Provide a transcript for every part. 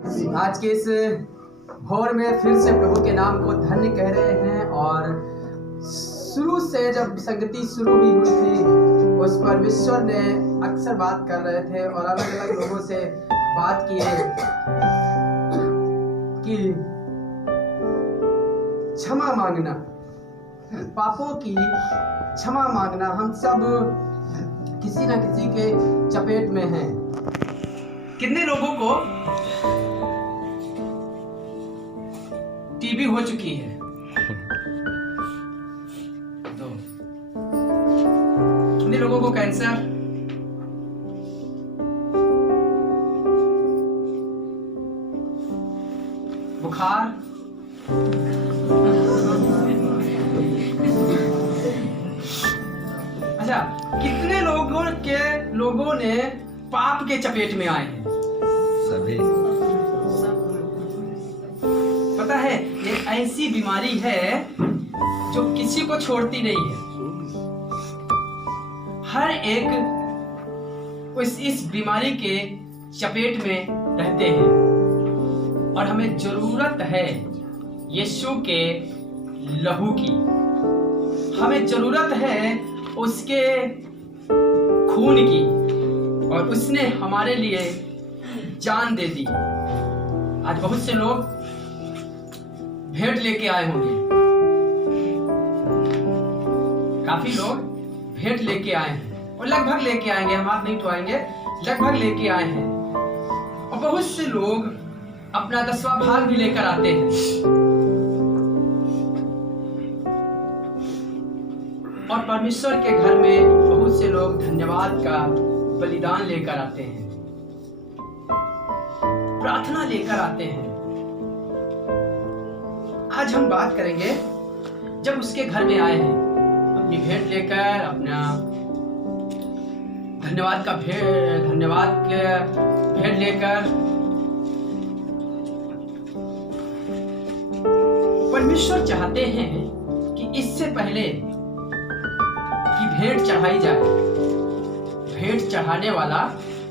आज के इस भोर में फिर से प्रभु के नाम को धन्य कह रहे हैं। और शुरू से जब संगति शुरू हुई थी उस परमेश्वर ने अक्सर बात कर रहे थे और अलग अलग लोगों से बात की है कि क्षमा मांगना, पापों की क्षमा मांगना। हम सब किसी न किसी के चपेट में हैं। कितने लोगों को टीबी हो चुकी है? तो कितने लोगों को कैंसर, बुखार, अच्छा कितने लोगों ने पाप के चपेट में आए हैं? सभी। पता है ये ऐसी बीमारी है जो किसी को छोड़ती नहीं है। हर एक इस बीमारी के चपेट में रहते हैं और हमें जरूरत है यीशु के लहू की। हमें जरूरत है उसके खून की और उसने हमारे लिए जान दे दी। आज बहुत से लोग भेंट लेके आए होंगे, काफी लोग भेंट लेके आए हैं और लगभग लेके आएंगे, हम हाथ नहीं उठाएंगे, लगभग लेके आए हैं। और बहुत से लोग अपना 10वां भाग भी लेकर आते हैं और परमेश्वर के घर में बहुत से लोग धन्यवाद का बलिदान लेकर आते हैं, प्रार्थना लेकर आते हैं। आज हम बात करेंगे जब उसके घर में आए हैं अपनी भेंट लेकर, अपना धन्यवाद का भेंट लेकर। परमेश्वर चाहते हैं कि इससे पहले कि भेंट चढ़ाई जाए, भेंट चढ़ाने वाला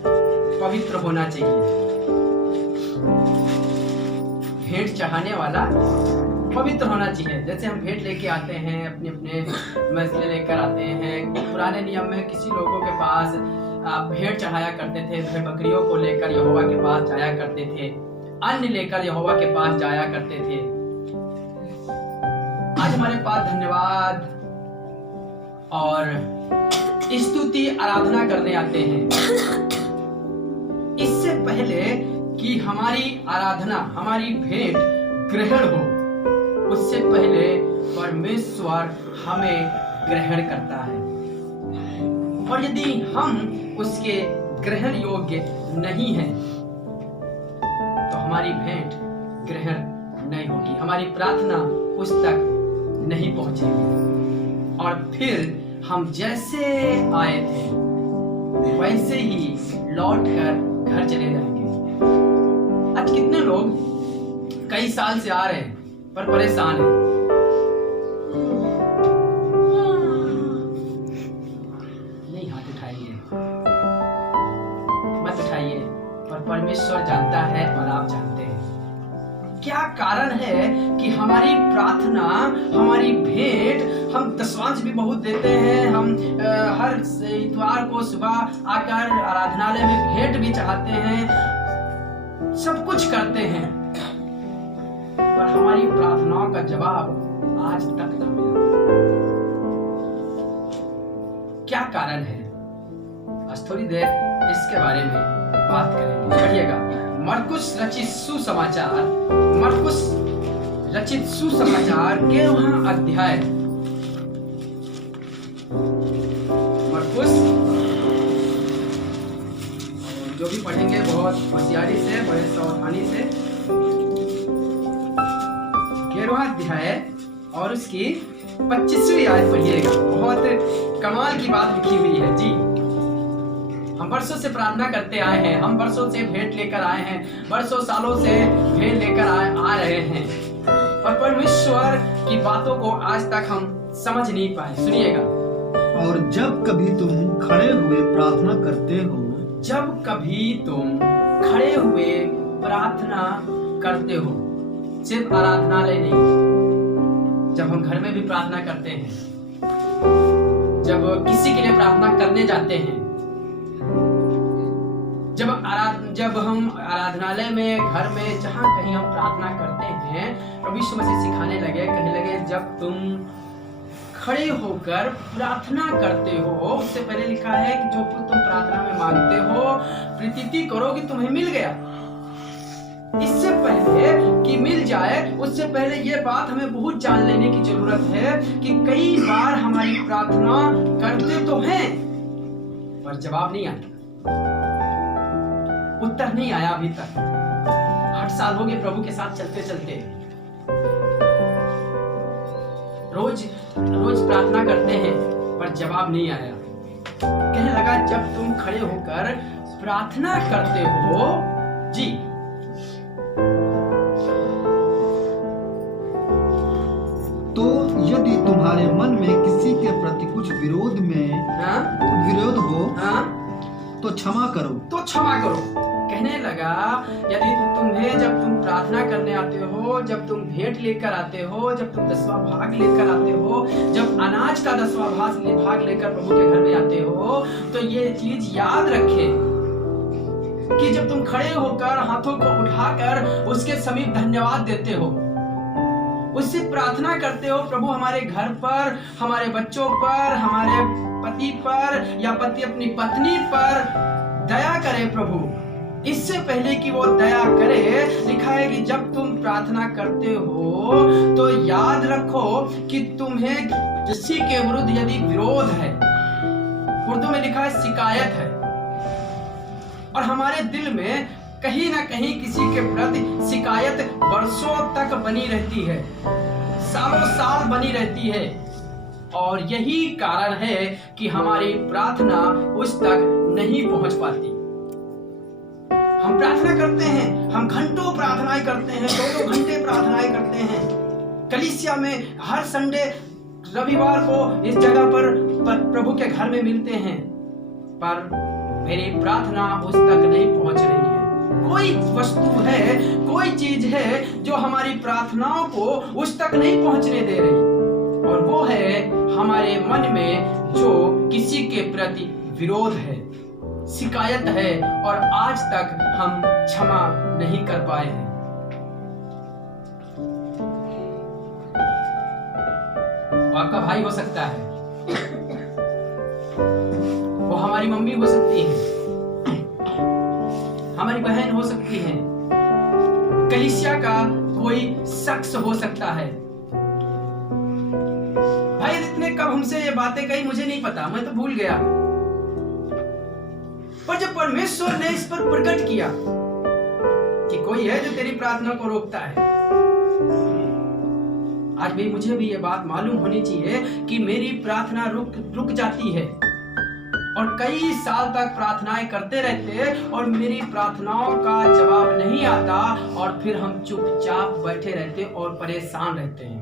पवित्र होना चाहिए। भेंट चढ़ाने वाला पवित्र होना चाहिए। जैसे हम भेंट लेके आते हैं, अपने अपने मसले लेकर आते हैं। पुराने नियम में किसी लोगों के पास भेंट चढ़ाया करते थे, भेड़ बकरियों को लेकर यहोवा के पास जाया करते थे, अन्न लेकर यहोवा के पास जाया करते थे। आज हमारे पास धन्यवाद और स्तुति आराधना करने आते हैं। इससे पहले कि हमारी आराधना, हमारी भेंट ग्रहण हो, उससे पहले परमेश्वर हमें ग्रहण करता है। और यदि हम उसके ग्रहण योग्य नहीं हैं तो हमारी भेंट ग्रहण नहीं होगी, हमारी प्रार्थना उस तक नहीं पहुंचेगी और फिर हम जैसे आए थे वैसे ही लौटकर घर चले जाएंगे। आज कितने लोग कई साल से आ रहे हैं पर परेशान हैं। नहीं हाथ उठाइए, मत उठाइए, पर परमेश्वर जानता है और आप जानते हैं क्या कारण है कि हमारी प्रार्थना, हमारी भेंट, हम दशवांश भी बहुत देते हैं, हम हर इतवार को सुबह आकर आराधनालय में भेंट भी चढ़ाते हैं, सब कुछ करते हैं, पर हमारी प्रार्थनाओं का जवाब आज तक न मिला। क्या कारण है? आज थोड़ी देर इसके बारे में बात करेंगे। पढ़िएगा मरकुस रचित सुसमाचार 11वां अध्याय। मरकुस, जो भी पढ़ेंगे बहुत होशियारी से, बड़े सावधानी से। 11वां अध्याय और उसकी 25वीं आयत पढ़िएगा। बहुत कमाल की बात लिखी हुई है जी। हम वर्षों से प्रार्थना करते आए हैं, हम वर्षों से भेंट लेकर आए हैं, वर्षों सालों से भेंट लेकर आ रहे हैं, और परमेश्वर की बातों को आज तक हम समझ नहीं पाए। सुनिएगा। और जब कभी तुम खड़े हुए प्रार्थना करते हो, जब कभी तुम खड़े हुए प्रार्थना करते हो, सिर्फ आराधनालय नहीं, जब हम घर में भी प्रार्थना करते हैं, जब किसी के लिए प्रार्थना करने जाते हैं, जब हम आराधनालय में, घर में, जहां कहीं हम प्रार्थना करते हैं, प्रभु यीशु मसीह सिखाने लगे, कहने लगे जब तुम खड़े होकर प्रार्थना करते हो, उससे पहले लिखा है कि जो कुछ तुम प्रार्थना में मांगते हो प्रतीति करो कि तुम्हें मिल गया। इससे पहले कि मिल जाए, उससे पहले ये बात हमें बहुत जान लेने की जरूरत है कि कई बार हमारी प्रार्थना करते तो हैं पर जवाब नहीं आता, उत्तर नहीं आया अभी तक। 8 साल हो गए प्रभु के साथ चलते चलते, रोज प्रार्थना करते हैं पर जवाब नहीं आया। कहने लगा जब तुम खड़े होकर प्रार्थना करते हो जी, तो यदि तुम्हारे मन में किसी के प्रति कुछ विरोध हो तो क्षमा करो। कहने लगा यदि तुम्हें, जब तुम प्रार्थना करने आते हो, जब तुम भेंट लेकर आते हो, जब तुम 10वां भाग लेकर आते हो, जब अनाज का 10वां भाग लेकर प्रभु के घर में आते हो, तो ये चीज याद रखें कि जब तुम खड़े होकर हाथों को उठाकर उसके समीप धन्यवाद देते हो, उससे प्रार्थना करते हो, प्रभु हमारे घर पर, हमारे बच्चों पर, हमारे पति पर या पति अपनी पत्नी पर दया करे प्रभु। इससे पहले कि वो दया करे, लिखा है कि जब तुम प्रार्थना करते हो तो याद रखो कि तुम्हें किसी के विरुद्ध यदि विरोध है, उर्दू में लिखा है शिकायत है, और हमारे दिल में कहीं ना कहीं किसी के प्रति शिकायत वर्षों तक बनी रहती है, सालों साल बनी रहती है, और यही कारण है कि हमारी प्रार्थना उस तक नहीं पहुंच पाती। हम प्रार्थना करते हैं, हम घंटों प्रार्थनाएं करते हैं, 2-2 घंटे प्रार्थनाएं करते हैं कलीसिया में, हर संडे रविवार को इस जगह पर प्रभु के घर में मिलते हैं, पर मेरी प्रार्थना उस तक नहीं पहुंच रही है। कोई वस्तु है, कोई चीज है जो हमारी प्रार्थनाओं को उस तक नहीं पहुंचने दे रही, और वो है हमारे मन में जो किसी के प्रति विरोध है, शिकायत है, और आज तक हम क्षमा नहीं कर पाए हैं। वो आपका भाई हो सकता है, वो हमारी मम्मी हो सकती है, हमारी बहन हो सकती है, कलीसिया का कोई शख्स हो सकता है। भाई इतने कब हमसे ये बातें कही मुझे नहीं पता, मैं तो भूल गया, पर जब परमेश्वर ने इस पर प्रकट किया कि कोई है जो तेरी प्रार्थना को रोकता है, आज भी मुझे भी ये बात मालूम होनी चाहिए कि मेरी प्रार्थना रुक जाती है, और कई साल तक प्रार्थनाएं करते रहते और मेरी प्रार्थनाओं का जवाब नहीं आता, और फिर हम चुपचाप बैठे रहते और परेशान रहते हैं।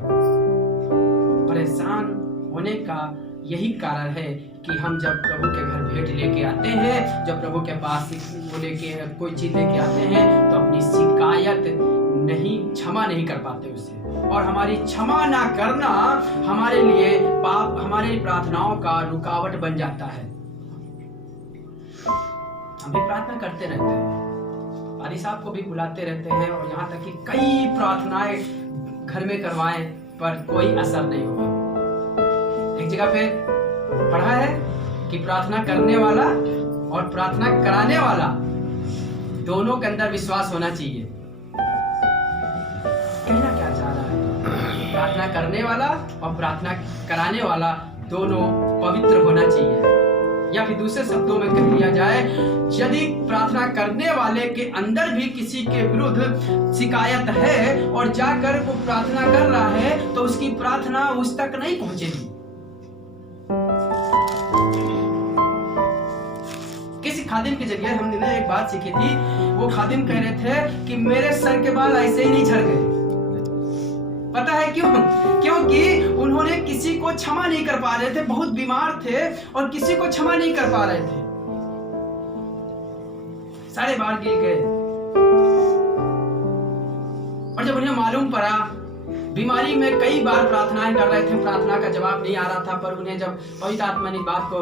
परेशान होने का यही कारण है कि हम जब प्रभु के घर भेंट लेके आते हैं, जब प्रभु के पास वो लेके कोई चीज लेके आते हैं, तो अपनी शिकायत क्षमा नहीं कर पाते उससे, और हमारी क्षमा ना करना हमारे लिए पाप, हमारी प्रार्थनाओं का रुकावट बन जाता है। हम भी प्रार्थना करते रहते हैं, पादी साहब को भी बुलाते रहते हैं, और यहाँ तक कि कई प्रार्थनाएं घर में करवाएं पर कोई असर नहीं हुआ। एक जगह पे पढ़ा है कि प्रार्थना करने वाला और प्रार्थना कराने वाला दोनों के अंदर विश्वास होना चाहिए। कहना क्या चाह रहा है? प्रार्थना करने वाला और प्रार्थना कराने वाला दोनों पवित्र होना चाहिए, या फिर दूसरे शब्दों में कह दिया जाए, यदि प्रार्थना करने वाले के अंदर भी किसी के विरुद्ध शिकायत है और जाकर वो प्रार्थना कर रहा है, तो उसकी प्रार्थना उस तक नहीं पहुंचेगी। किसी खादिम के जरिए हमने एक बात सीखी थी, वो खादिम कह रहे थे कि मेरे सर के बाल ऐसे ही नहीं झड़ गए। पता है क्यों? क्योंकि उन्होंने किसी को क्षमा नहीं कर पा रहे थे, बहुत बीमार थे और किसी को क्षमा नहीं कर पा रहे थे, सारे बाल गिर गए। और जब उन्हें मालूम पड़ा, बीमारी में कई बार प्रार्थनाएं कर रहे थे, प्रार्थना का जवाब नहीं आ रहा था, पर उन्हें जब पवित्र आत्मा ने बात को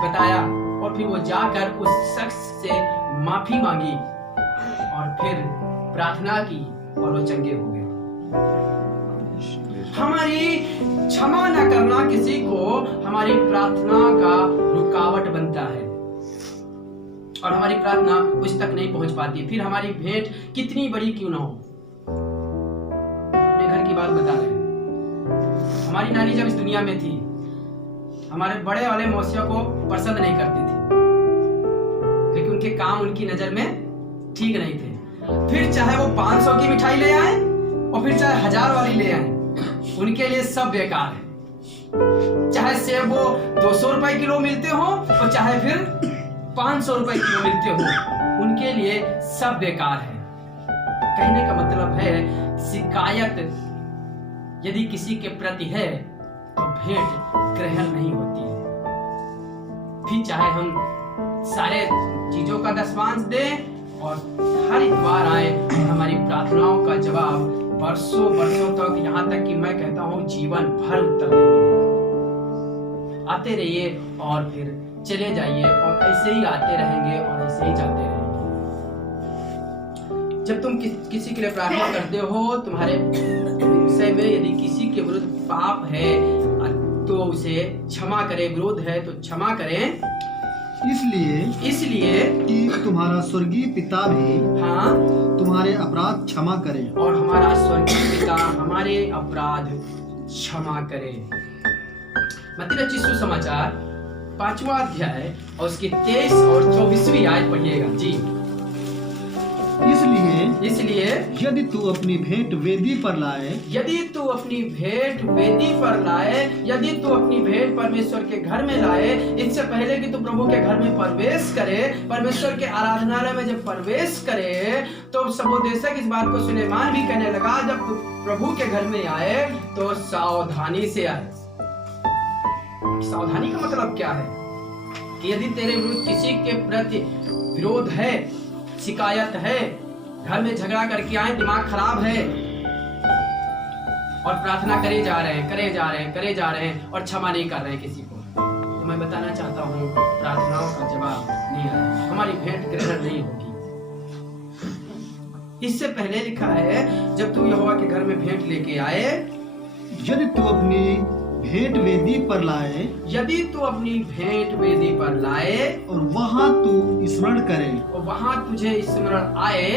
बताया और फिर वो जाकर उस शख्स से माफी मांगी और फिर प्रार्थना की और वो चंगे हो गए। हमारी क्षमा न करना किसी को हमारी प्रार्थना का रुकावट बनता है और हमारी प्रार्थना उस तक नहीं पहुंच पाती। फिर हमारी भेंट कितनी बड़ी क्यों ना हो। अपने घर की बात बता रहे हैं। हमारी नानी जब इस दुनिया में थी, हमारे बड़े वाले मौसियों को पसंद नहीं करती थी क्योंकि उनके काम उनकी नजर में ठीक नहीं थे। फिर चाहे वो 500 की मिठाई ले आए और फिर चाहे 1000 वाली ले आए, उनके लिए सब बेकार है। चाहे सेब वो 200 रुपए किलो मिलते हो और चाहे फिर 500 रुपए किलो मिलते हो, उनके लिए सब बेकार है। कहने का मतलब है, शिकायत यदि किसी के प्रति है तो भेंट ग्रहण नहीं होती है। फिर चाहे हम सारे चीजों का दशमांश दें और हर इतवार आए, हमारी प्रार्थनाओं का जवाब वर्षों वर्षों तक, यहाँ तक कि मैं कहता हूँ जीवन भर उत्तर नहीं मिलेगा। आते रहिए और फिर चले जाइए और ऐसे ही आते रहेंगे और ऐसे ही जाते रहेंगे। जब तुम किसी के लिए प्रार्थना करते हो, तुम्हारे विषय में यदि किसी के विरुद्ध पाप है तो उसे क्षमा करें, विरोध है तो क्षमा करें, इसलिए कि तुम्हारा स्वर्गीय पिता भी तुम्हारे अपराध क्षमा करे और हमारा स्वर्गीय पिता हमारे अपराध क्षमा करे। मत्ती रचित सुसमाचार 5वां अध्याय और उसकी 23 और 24वीं आयत पढ़िएगा जी। इसलिए यदि तू अपनी भेंट वेदी पर लाए, यदि तू अपनी भेंट वेदी पर लाए, यदि तू अपनी भेंट परमेश्वर के घर में लाए, इससे पहले कि तू प्रभु के घर में प्रवेश करे, परमेश्वर के आराधनालय में जब प्रवेश करे, तो सबोदेशक इस बात को सुलेमान भी कहने लगा, जब तू प्रभु के घर में आए तो सावधानी से आए। सावधानी का मतलब क्या है कि यदि तेरे विरुद्ध किसी के प्रति विरोध है, शिकायत है, घर में झगड़ा करके आए, दिमाग खराब है और प्रार्थना करे जा रहे हैं और क्षमा नहीं कर रहे हैं किसी को, तो मैं बताना चाहता हूँ प्रार्थनाओं का जवाब नहीं आएगा, हमारी भेंट ग्रहण नहीं होगी। इससे पहले लिखा है, जब तू यहोवा के घर में भेंट लेके आए, यदि तू अपनी भेंट वेदी पर लाए, यदि तू अपनी भेंट वेदी पर लाए और वहाँ तू स्मरण करे, और वहाँ तुझे स्मरण आए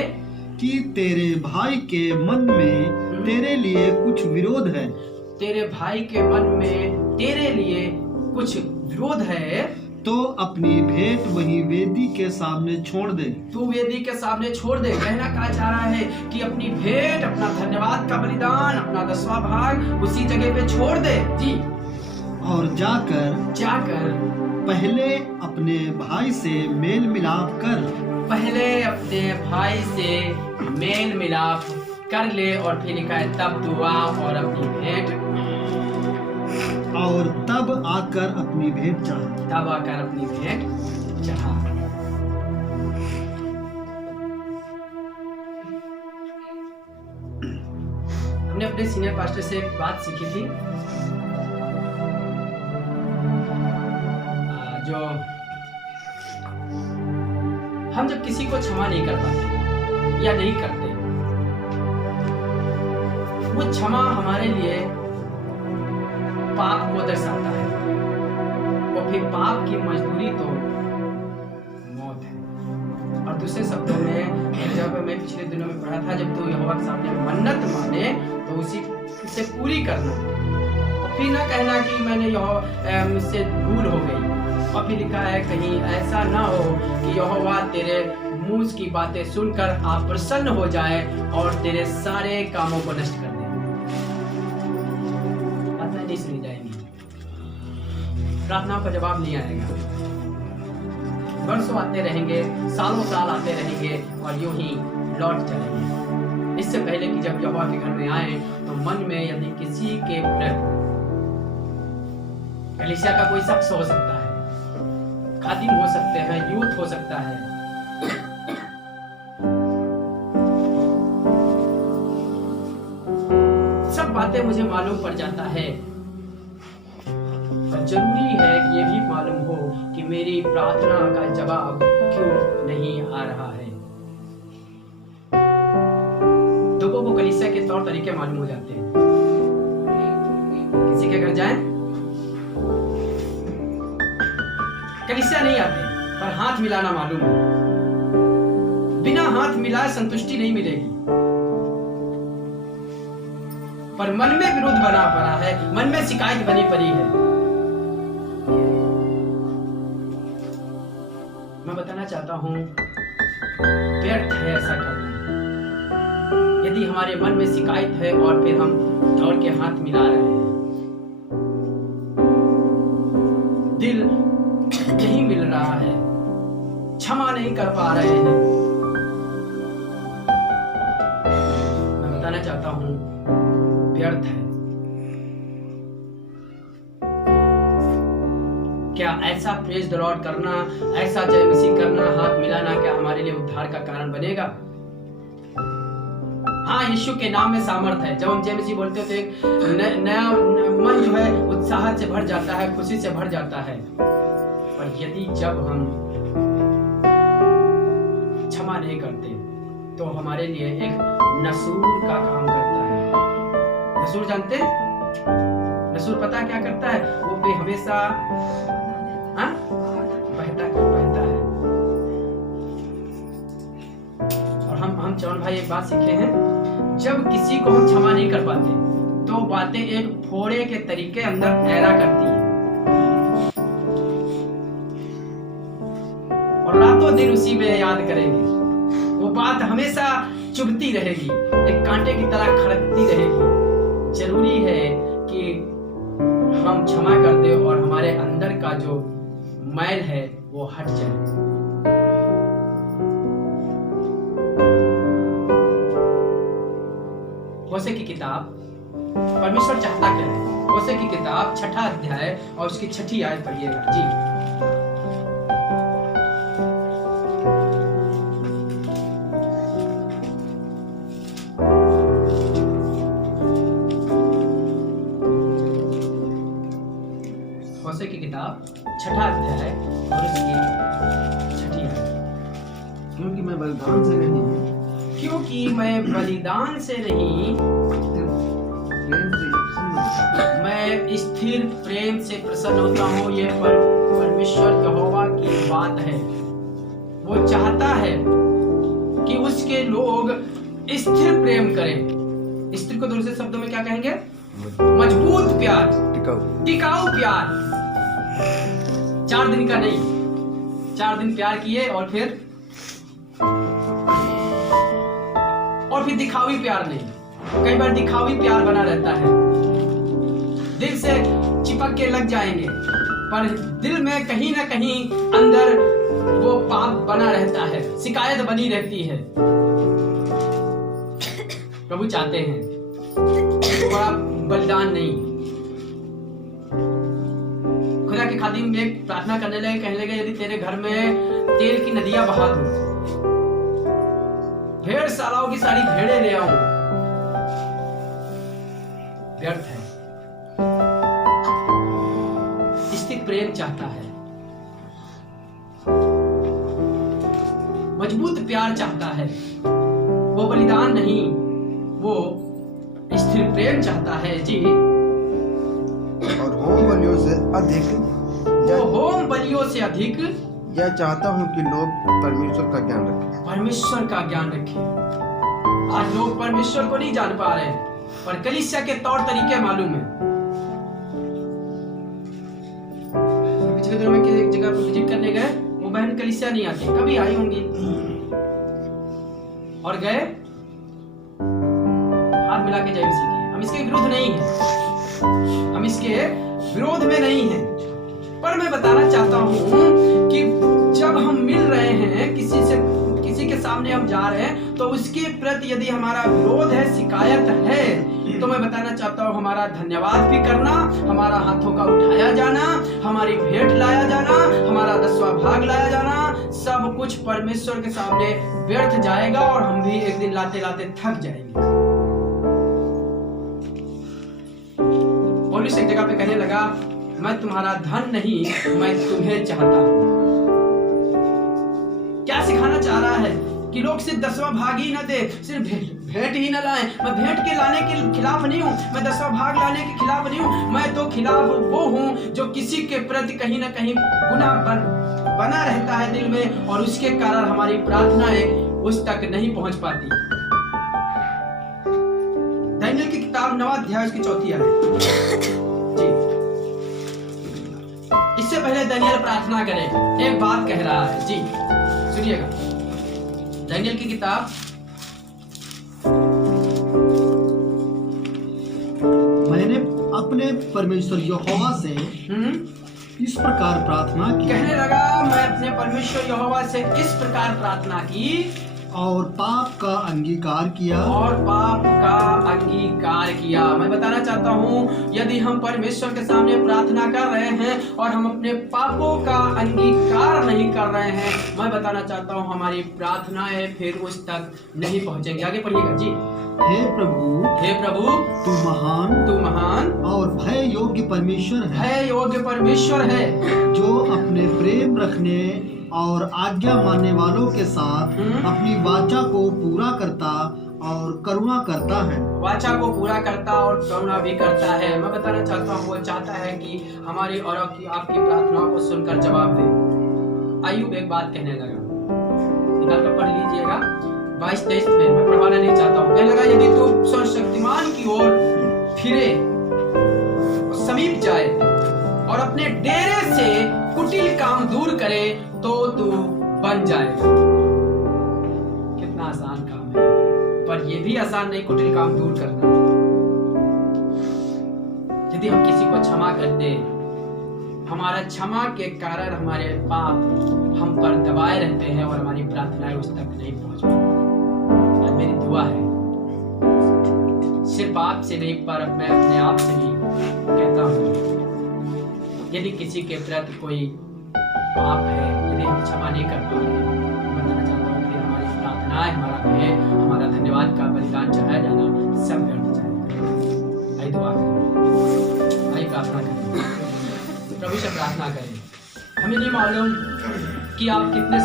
कि तेरे भाई के मन में तेरे लिए कुछ विरोध है, तेरे भाई के मन में तेरे लिए कुछ विरोध है, तो अपनी भेंट वही वेदी के सामने छोड़ दे। तू वेदी के सामने छोड़ दे। कहना क्या चाह रहा है कि अपनी भेंट, अपना धन्यवाद का बलिदान, अपना 10वां भाग उसी जगह पे छोड़ दे जी, और जाकर पहले अपने भाई से मेल मिलाप कर, पहले अपने भाई से मेल मिलाप कर ले, और फिर लिखा है तब तू आ और अपनी भेंट, और तब आकर अपनी भेंट चढ़ा, तब आकर अपनी भेंट चढ़ा। हमने अपने सीनियर पास्टर से एक बात सीखी थी, जो हम जब किसी को क्षमा नहीं कर पाते या नहीं करते, वो क्षमा हमारे लिए पाप को दर्शाता है, और फिर पाप की मजदूरी तो मौत है। और दूसरे शब्दों में, जब मैं पिछले दिनों में पढ़ा था, जब तू यहोवा के सामने मन्नत माने तो उसे पूरी करना, और फिर ना कहना कि मैंने मुझसे भूल हो गई। और फिर लिखा है, कहीं ऐसा ना हो कि यहोवा तेरे मुंह की बातें सुनकर आप प्रसन्न हो जाए और तेरे सारे कामों को नष्ट कर दे। बातें नहीं सुनी जाएंगी, प्रार्थनाओं का जवाब नहीं आएगा, वर्षों आते रहेंगे, सालों साल आते रहेंगे और यूं ही लौट चलेंगे। इससे पहले कि जब यहोवा के घर में आए तो मन में यदि किसी के प्रति, कलीसिया का कोई शख्स हो सकता है, खादिम हो सकते हैं, यूथ हो सकता है, बातें मुझे मालूम पड़ जाता है, पर जरूरी है कि ये भी मालूम हो कि मेरी प्रार्थना का जवाब क्यों नहीं आ रहा है। लोगों को कलीसिया के तौर तरीके मालूम हो जाते हैं। किसी के घर जाएं, कलीसिया नहीं आते पर हाथ मिलाना मालूम है। बिना हाथ मिलाए संतुष्टि नहीं मिलेगी, पर मन में विरोध बना पड़ा है, मन में शिकायत बनी पड़ी है। मैं बताना चाहता हूं, व्यर्थ है ऐसा करना। यदि हमारे मन में शिकायत है और फिर हम दौड़ के हाथ मिला रहे हैं, दिल नहीं मिल रहा है, क्षमा नहीं कर पा रहे हैं, मैं बताना चाहता हूं व्यर्थ है। क्या ऐसा प्रेज द लॉर्ड करना, ऐसा जय मसीह करना, हाथ मिलाना क्या हमारे लिए उद्धार का कारण बनेगा? हाँ, यीशु के नाम में सामर्थ है। जब हम जय मसीह बोलते थे, नया मन जो है उत्साह से भर जाता है, खुशी से भर जाता है। पर यदि जब हम क्षमा नहीं करते तो हमारे लिए एक नसूर का काम करता है। नसूर जानते? नसूर पता क्या करता है? वो पे हमेशा बहता है। और हम चौन भाई एक बात सीखे हैं, जब किसी को हम क्षमा नहीं कर पाते तो बातें एक फोड़े के तरीके अंदर ठहरा करती हैं और रातों दिन उसी में याद करेंगे। वो बात हमेशा चुभती रहेगी, एक कांटे की तरह खड़कती रहेगी। जरूरी है कि हम क्षमा कर दें और हमारे अंदर का जो मैल है वो हट जाए। होशे की किताब, परमेश्वर चाहता क्या है? होशे की किताब 6ठा अध्याय और उसकी 6ठी आयत पढ़िएगा जी। होशे की किताब 6ठा अध्याय और उसकी 6ठी आयत। क्योंकि मैं बलिदान से नहीं, क्योंकि मैं बलिदान से नहीं, मैं स्थिर प्रेम से प्रसन्न होता हूँ। ये परमेश्वर यहोवा की बात है। वो चाहता है कि उसके लोग स्थिर प्रेम करें। स्थिर को दूसरे शब्दों में क्या कहेंगे? मजबूत प्यार, टिकाऊ प्यार। 4 दिन का नहीं, 4 दिन प्यार किए और फिर दिखावी प्यार नहीं। कई बार दिखावी प्यार बना रहता है, दिल से चिपक के लग जाएंगे पर दिल में कहीं ना कहीं अंदर वो पाप बना रहता है, शिकायत बनी रहती है। प्रभु चाहते हैं बड़ा बलिदान नहीं। खुदा के खादिम में प्रार्थना करने लगे, कहने लगे यदि तेरे घर में तेल की नदियां बहा दूं, भेड़ सालाओं की सारी भेड़ें ले आऊं, व्यर्थ है। स्थिर प्रेम चाहता है, मजबूत प्यार चाहता है। वो बलिदान नहीं, वो स्थिर प्रेम चाहता है जी। और होम बलियों से अधिक, वो होम बलियों से अधिक यह चाहता हूँ कि लोग परमेश्वर का ज्ञान रखें। परमेश्वर का ज्ञान रखें। आज लोग परमेश्वर को नहीं जान पा रहे हैं, पर कलीसिया के तौर तरीके मालूम है। पिछले दिनों में एक जगह पर विजिट करने गए, वो बहन कलीसिया नहीं आती, कभी आई होंगी, और गए हाथ मिला के जय मसीह की। हम इसके विरुद्ध नहीं है, हम इसके विरोध में नहीं है, पर मैं बताना चाहता हूं कि जब हम मिल रहे हैं किसी के सामने हम जा रहे हैं तो उसके प्रति यदि हमारा विरोध है, शिकायत है, तो मैं बताना चाहता हूं हमारा धन्यवाद भी करना, हमारा हाथों का उठाया जाना, हमारी भेंट लाया जाना, हमारा 10वां भाग लाया जाना, सब कुछ परमेश्वर के सामने व्यर्थ जाएगा और हम भी एक दिन लाते लाते थक जाएंगे। मनुष्य एक जगह पे कहने लगा, मैं तुम्हारा धन नहीं, मैं तुम्हें चाहता हूं। क्या सिखाना चाह रहा है कि लोग सिर्फ 10वां भाग ही न दे, सिर्फ भेंट ही न लाएं। मैं भेंट के लाने के खिलाफ नहीं हूँ, मैं 10वां भाग लाने के खिलाफ नहीं हूँ। मैं तो खिलाफ वो हूँ जो किसी के प्रति कहीं ना कहीं गुनाह बना रहता है दिल में, और उसके कारण हमारी प्रार्थनाएं उस तक नहीं पहुंच पाती। दानियेल की किताब 9वां अध्याय उसकी 4 आयत जी। इससे पहले दानियेल प्रार्थना करे, एक बात कह रहा है जी, सुनिएगा। दानियेल की किताब मैंने अपने परमेश्वर यहोवा से इस प्रकार प्रार्थना की, कहने लगा, मैं अपने परमेश्वर यहोवा से इस प्रकार प्रार्थना की और पाप का अंगीकार किया। मैं बताना चाहता हूँ, यदि हम परमेश्वर के सामने प्रार्थना कर रहे हैं और हम अपने पापों का अंगीकार नहीं कर रहे हैं, मैं बताना चाहता हूँ हमारी प्रार्थनाएं फिर उस तक नहीं पहुँचेंगी। आगे पढ़िएगा जी। हे प्रभु, तू महान और भय योग्य परमेश्वर है, जो अपने प्रेम रखने और आज्ञा मानने वालों के साथ अपनी वाचा को पूरा करता और करुणा करता है। वाचा को पूरा करता और करुणा भी करता है। मैं बताना चाहता हूँ, वो चाहता है कि हमारी और आपकी प्रार्थनाओं को सुनकर जवाब दे। अय्यूब एक बात कहने लगा, निकाल कर पढ़ लीजिएगा 22-23 में, मैं पढ़वाना नहीं चाहता हूँ। कहने लगा, यदि तू सर्वशक्तिमान की ओर फिरे, समीप जाए और अपने डेरे से कुटिल काम दूर करे, तो तू बन जाएगा। कितना आसान काम है, पर यह भी आसान नहीं कुटिल काम दूर करना। यदि हम किसी को क्षमा कर दे, हमारा क्षमा के कारण हमारे पाप हम पर दबाए रहते हैं और हमारी प्रार्थनाएं उस तक नहीं पहुंच पाती। आज मेरी दुआ है, सिर्फ आपसे नहीं पर मैं अपने आप से भी कहता हूँ, यदि किसी के प्रति कोई पाप है, यदि हम क्षमा नहीं कर पा रहे, बताना चाहता हूँ कि हमारी प्रार्थनाएं, हमारा भय, हमारा धन्यवाद का बलिदान चढ़ाया जाना सब व्यर्थ जाएगा। आइए दुआ करें, आइए प्रार्थना करें, प्रभु से प्रार्थना करें। हमें नहीं मालूम कि आप कितने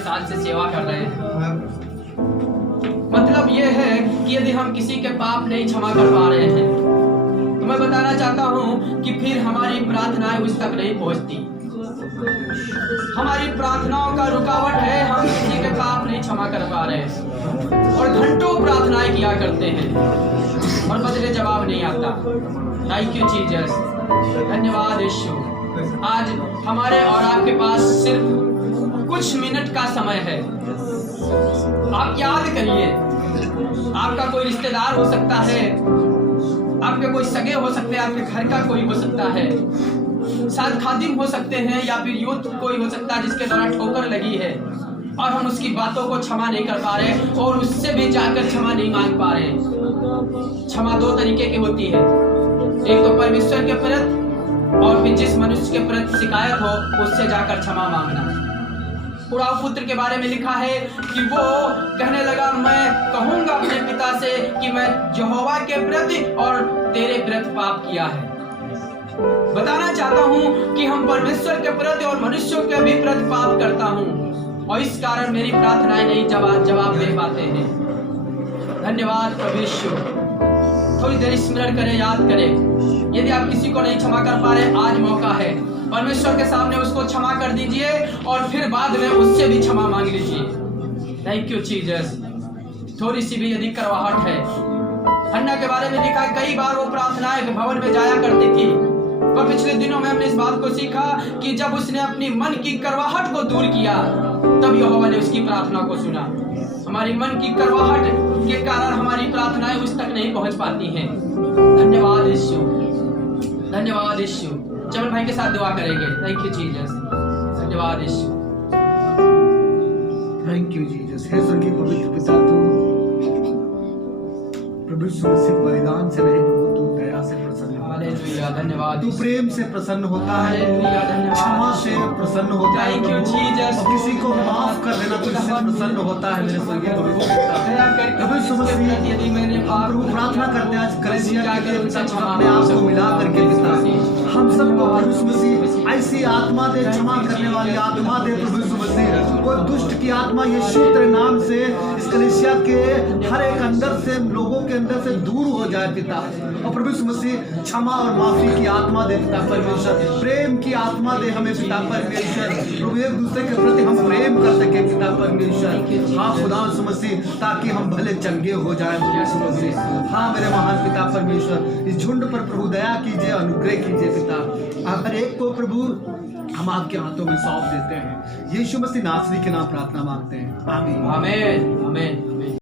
साल से सेवा कर रहे हैं। मतलब ये है कि यदि हम किसी के पाप नहीं क्षमा कर पा रहे हैं, तो मैं बताना चाहता हूँ कि फिर हमारी प्रार्थनाएं उस तक नहीं पहुँचती। हमारी प्रार्थनाओं का रुकावट है, हम किसी के पाप नहीं क्षमा कर पा रहे और घंटों प्रार्थनाएं किया करते हैं और बदले जवाब नहीं आता। थैंक यू जीसस, धन्यवाद यीशु। आज हमारे और आपके पास सिर्फ कुछ मिनट का समय है। आप याद करिए, आपका कोई रिश्तेदार हो सकता है, आपके कोई सगे हो सकते हैं, आपके घर का कोई हो सकता है, शायद खादिम हो सकते हैं, या फिर यूथ कोई हो सकता है जिसके द्वारा ठोकर लगी है और हम उसकी बातों को क्षमा नहीं कर पा रहे और उससे भी जाकर क्षमा नहीं मांग पा रहे। क्षमा 2 तरीके की होती है, एक तो परमेश्वर के प्रति और फिर जिस मनुष्य के प्रति शिकायत हो उससे जाकर क्षमा मांगना। पुराव पुत्र के बारे में लिखा है कि वो कहने लगा, मैं कहूंगा अपने पिता से कि मैं यहोवा के प्रति और तेरे प्रति पाप किया है। बताना चाहता हूं कि हम परमेश्वर के प्रति और मनुष्यों के भी प्रति पाप करता हूं और इस कारण मेरी प्रार्थनाएं नहीं जवाब दे पाते हैं। धन्यवाद प्रभु यीशु। थोड़ी देर स्मरण करें, याद करें। यदि आप किसी को नहीं क्षमा कर पा रहे, आज मौका है, परमेश्वर के सामने उसको क्षमा कर दीजिए और फिर बाद में उससे भी क्षमा मांग लीजिए। Thank you Jesus. थोड़ी सी भी यदि करवाहट है, हन्ना के बारे में लिखा है, कई बार वो प्रार्थनाएं भवन में जाया करती थी, पर पिछले दिनों में हमने इस बात को सीखा कि जब उसने अपनी मन की करवाहट को दूर किया, तब यहोवा ने उसकी प्रार्थना को सुना। हमारी मन की करवाहट के कारण हमारी प्रार्थनाएं उस तक नहीं पहुंच पाती हैं। धन्यवाद यीशु, धन्यवाद यीशु। चमन भाई के साथ दुआ करेंगे। थैंक यू जीसस, धन्यवाद यीशु। Thank you Jesus. हे स्वर्गीय पवित्र पिता, तू प्रभु से बलिदान से नहीं, प्रभु तू दया से प्रसन्न होता है। हालेलुया, धन्यवाद। तू प्रेम से प्रसन्न होता है, हालेलुया, धन्यवाद। क्षमा से प्रसन्न होता है। Thank you Jesus. किसी को माफ कर देना तुझसे प्रसन्न होता है मेरे स्वर्गीय पवित्र पिता। यदि मैंने प्रभु प्रार्थना करते हैं आज कलीसिया के लिए पिता अपने आप को मिला करके पिता हम सबको प्रभु यीशु मसीह ऐसी आत्मा दे, क्षमा करने वाली आत्मा दे प्रभु यीशु मसीह। कोई दुष्ट की आत्मा यीशु तेरे नाम से इस कलीसिया के हर एक अंदर से, लोगों के अंदर से दूर हो जाए पिता। और प्रभु यीशु मसीह क्षमा और माफी की आत्मा दे पिता परमेश्वर, प्रेम की आत्मा दे हमें पिता परमेश्वर। प्रभु एक दूसरे के प्रति हम प्रेम कर सके पिता परमेश्वर। हाँ खुदा यीशु मसीह, ताकि हम भले चंगे हो जाए यीशु मसीह। हाँ मेरे महान पिता परमेश्वर, इस झुंड पर प्रभु दया कीजिए, अनुग्रह कीजिए पिता। हर एक को प्रभु हम आपके हाथों में सौंप देते हैं। यीशु मसीह नासरी के नाम प्रार्थना मांगते हैं, आमीन आमीन आमीन।